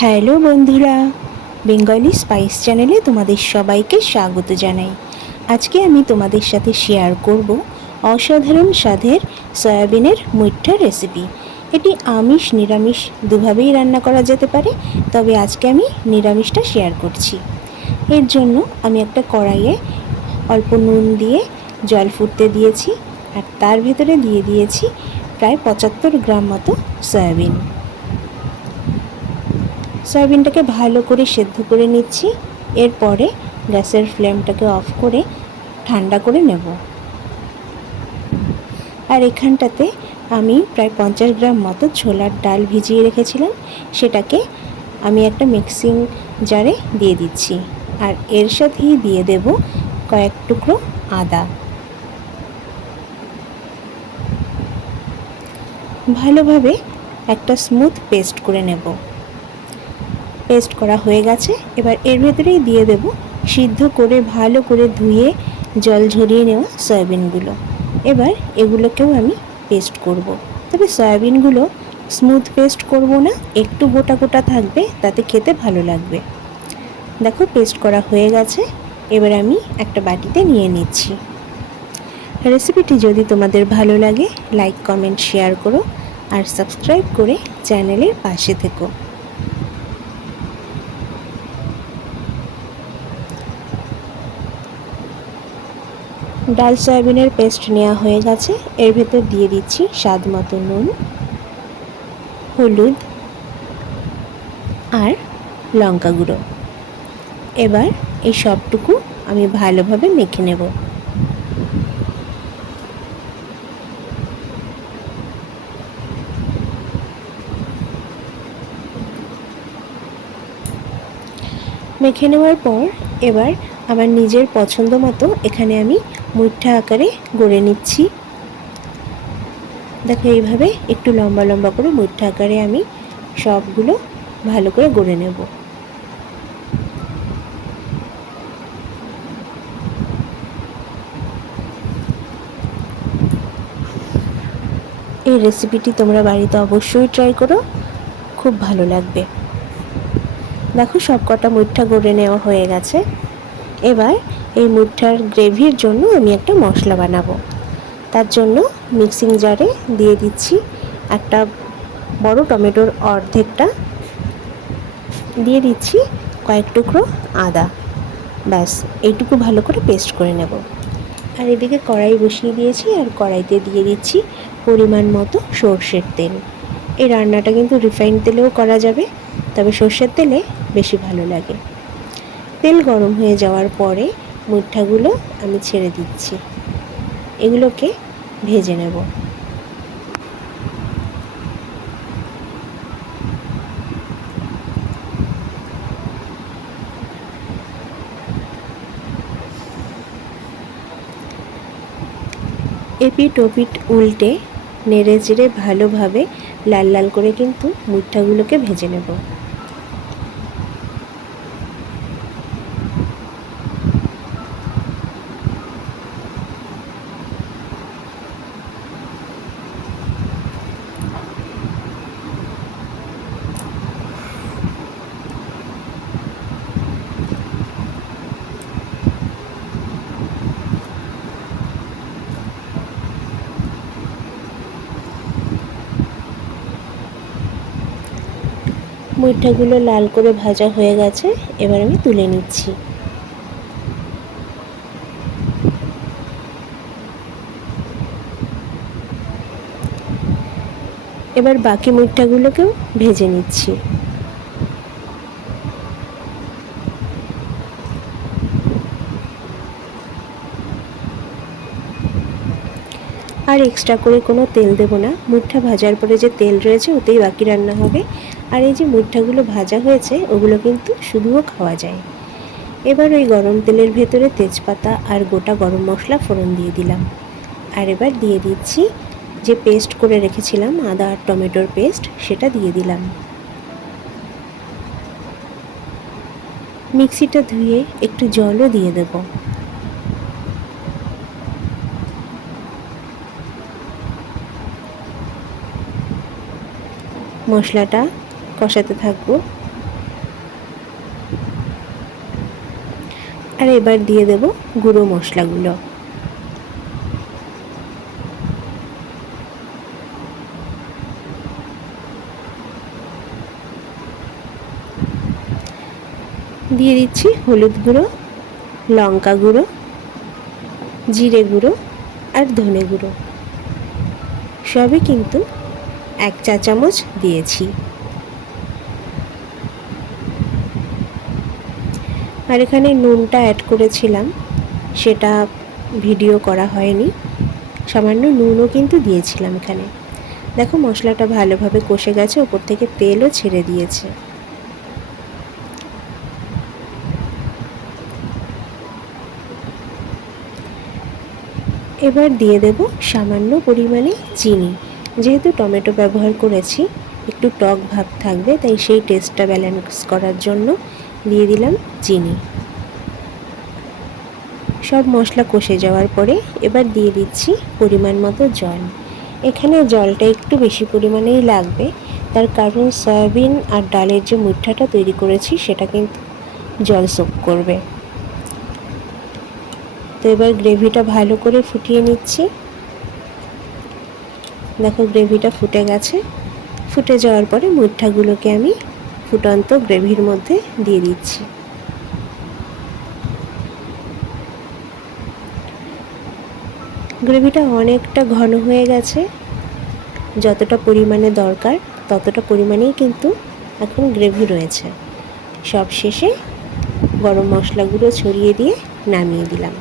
Hello বন্ধুরা, Bengali spice চ্যানেলে তোমাদের সবাইকে স্বাগত জানাই। আজকে আমি তোমাদের সাথে শেয়ার করব অসাধারণ স্বাদের সয়াবিনের মুইঠা রেসিপি। এটি আমিষ নিরামিষ দুভাবেই রান্না করা যেতে পারে, তবে আজকে আমি নিরামিষটা শেয়ার করছি। এর জন্য আমি একটা কড়াইয়ে অল্প নুন দিয়ে জল ফুটতে দিয়েছি, আর তার ভেতরে দিয়ে দিয়েছি প্রায় 75 গ্রাম মতো সয়াবিন। সয়াবিনটাকে ভালো করে সেদ্ধ করে নিচ্ছি। এরপরে গ্যাসের ফ্লেমটাকে অফ করে ঠান্ডা করে নেব। আর এখানটাতে আমি প্রায় 50 গ্রাম মতো ছোলার ডাল ভিজিয়ে রেখেছিলাম, সেটাকে আমি একটা মিক্সিং জারে দিয়ে দিচ্ছি। আর এর সাথেই দিয়ে দেব কয়েক টুকরো আদা। ভালোভাবে একটা স্মুথ পেস্ট করে নেব। পেস্ট করা হয়ে গেছে। এবার এর ভেতরেই দিয়ে দেব সিদ্ধ করে ভালো করে ধুয়ে জল ঝরিয়ে নেওয়া সয়াবিনগুলো। এবার এগুলোকেও আমি পেস্ট করব। তবে সয়াবিনগুলো স্মুথ পেস্ট করব না, একটু গোটা গোটা থাকবে, তাতে খেতে ভালো লাগবে। দেখো পেস্ট করা হয়ে গেছে। এবার আমি একটা বাটিতে নিয়ে নিচ্ছি। রেসিপিটি যদি তোমাদের ভালো লাগে লাইক কমেন্ট শেয়ার করো, আর সাবস্ক্রাইব করে চ্যানেলের পাশে থেকো। ডাল সয়াবিনের পেস্ট নেওয়া হয়ে গেছে। এর ভেতর দিয়ে দিচ্ছি স্বাদ মতো নুন, হলুদ আর লঙ্কা গুঁড়ো। এবার এই সবটুকু আমি ভালোভাবে মেখে নেব। মেখে নেওয়ার পর এবার আমার নিজের পছন্দ মতো এখানে আমি মুঠা আকারে গড়ে নিচ্ছি। দেখো এইভাবে একটু লম্বা লম্বা করে মুঠা আকারে আমি সবগুলো ভালো করে গড়ে নেব। এই রেসিপিটি তোমরা বাড়িতে অবশ্যই ট্রাই করো, খুব ভালো লাগবে। দেখো সব কটা মুঠা গড়ে নেওয়া হয়ে গেছে। এবার এই মুঠার গ্রেভির জন্য আমি একটা মশলা বানাবো। তার জন্য মিক্সিং জারে দিয়ে দিচ্ছি একটা বড় টমেটোর অর্ধেকটা, দিয়ে দিচ্ছি কয়েক টুকরো আদা। ব্যাস এইটুকু ভালো করে পেস্ট করে নেব। আর এদিকে কড়াই বসিয়ে দিয়েছি, আর কড়াইতে দিয়ে দিচ্ছি পরিমাণ মতো সর্ষের তেল। এই রান্নাটা কিন্তু রিফাইন্ড তেলেও করা যাবে, তবে সর্ষের তেলে বেশি ভালো লাগে। তেল গরম হয়ে যাওয়ার পরে মুঠাগুলো আমি ছেড়ে দিচ্ছি। এগুলোকে ভেজে নেব। এপিট ওপিট উল্টে নেড়ে চেড়ে ভালোভাবে লাল লাল করে কিন্তু মুঠাগুলোকে ভেজে নেব। মুঠাগুলো লাল করে ভাজা হয়ে গেছে। এবার আমি তুলে নিচ্ছি। এবার বাকি মুঠাগুলোকেও ভেজে নিচ্ছি। আর এক্সট্রা করে কোনো তেল দেব না। মুঠা ভাজার পরে যে তেল রয়েছে ওতেই বাকি রান্না হবে। আর এই যে মুঠাগুলো ভাজা হয়েছে ওগুলো কিন্তু শুধুও খাওয়া যায়। এবার ওই গরম তেলের ভেতরে তেজপাতা আর গোটা গরম মশলা ফোড়ন দিয়ে দিলাম। আর এবার দিয়ে দিচ্ছি যে পেস্ট করে রেখেছিলাম আদা আর টমেটোর পেস্ট, সেটা দিয়ে দিলাম। মিক্সিটা ধুয়ে একটু জলও দিয়ে দেব। মশলাটা কষাতে থাকবো। আর এবার দিয়ে দেব গুঁড়ো মশলাগুলো। দিয়ে দিচ্ছি হলুদ গুঁড়ো, লঙ্কা গুঁড়ো, জিরে গুঁড়ো আর ধনে গুঁড়ো, সবই কিন্তু 1 চা চামচ দিয়েছি। আর এখানে নুনটা অ্যাড করেছিলাম, সেটা ভিডিও করা হয়নি, সামান্য নুনও কিন্তু দিয়েছিলাম এখানে। দেখো মশলাটা ভালোভাবে কষে গেছে, ওপর থেকে তেলও ছেড়ে দিয়েছে। এবার দিয়ে দেব সামান্য পরিমাণে চিনি। যেহেতু টমেটো ব্যবহার করেছি, একটু টক ভাব থাকবে, তাই সেই টেস্টটা ব্যালেন্স করার জন্য দিয়ে দিলাম চিনি। সব মশলা কষে যাওয়ার পরে এবার দিয়ে দিচ্ছি পরিমাণ মতো জল। এখানে জলটা একটু বেশি পরিমাণেই লাগবে, তার কারণ সয়াবিন আর ডালের যে মুঠাটা তৈরি করেছি সেটা কিন্তু জল সোক করবে। তো এবার গ্রেভিটা ভালো করে ফুটিয়ে নিচ্ছি। দেখো গ্রেভিটা ফুটে গেছে। ফুটে যাওয়ার পরে মুঠাগুলোকে আমি ফুটন্ত গ্রেভির মধ্যে দিয়ে দিচ্ছি। গ্রেভিটা অনেকটা ঘন হয়ে গেছে, যতটা পরিমাণে দরকার ততটা পরিমাণেই কিন্তু এখন গ্রেভি রয়েছে। সব শেষে গরম মশলাগুলো ছড়িয়ে দিয়ে নামিয়ে দিলাম।